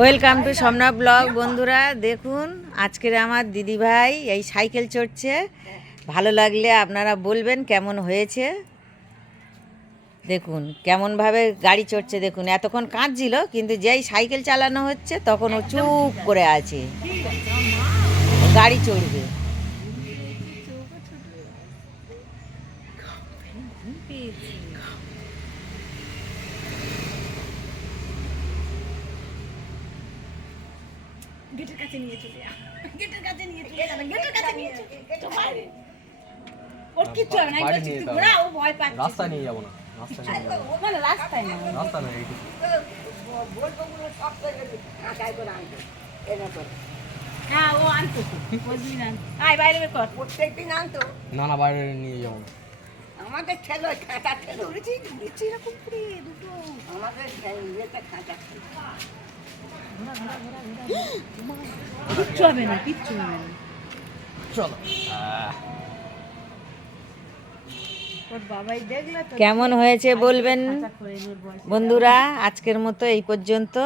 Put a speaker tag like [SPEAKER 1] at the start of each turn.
[SPEAKER 1] Welcome to সমনা blog বন্ধুরা। দেখুন, আজকের আমার দিদি ভাই এই সাইকেল চড়ছে। ভালো লাগলে আপনারা বলবেন কেমন হয়েছে। দেখুন, কেমনভাবে গাড়ি চড়ছে, দেখুন। এতক্ষণ কাঁদছিল, কিন্তু যেই সাইকেল চালানো হচ্ছে, তখন ও চুপ করে আছে। গাড়ি চড়বে।
[SPEAKER 2] গেটের কাছে নিয়ে চলে গেটের কাছে নিয়ে চলে গেটের কাছে নিয়ে চলে যা বাইরে ওর কিচ্ছু হবে না ঘোরা ও ভয় পাচ্ছে।
[SPEAKER 3] রাস্তায় নিয়ে যাব না নিয়ে যাব
[SPEAKER 2] মানে রাস্তায় না।
[SPEAKER 3] রাস্তা না এইটুকু।
[SPEAKER 2] হ্যাঁ ও আনতো তো না আয় বাইরে বের কর।
[SPEAKER 4] প্রত্যেকদিন আনতো।
[SPEAKER 3] না না বাইরে নিয়ে যাব না।
[SPEAKER 4] আমাদের ছেলে খাঁচা ছিল
[SPEAKER 2] এরকম করে দুটো।
[SPEAKER 4] আমাদের খাঁচা
[SPEAKER 2] কিচ্ছু হবে না কিচ্ছু হবে না।
[SPEAKER 3] চলো।
[SPEAKER 1] কেমন হয়েছে বলবেন বন্ধুরা আজকের মতো এই পর্যন্ত।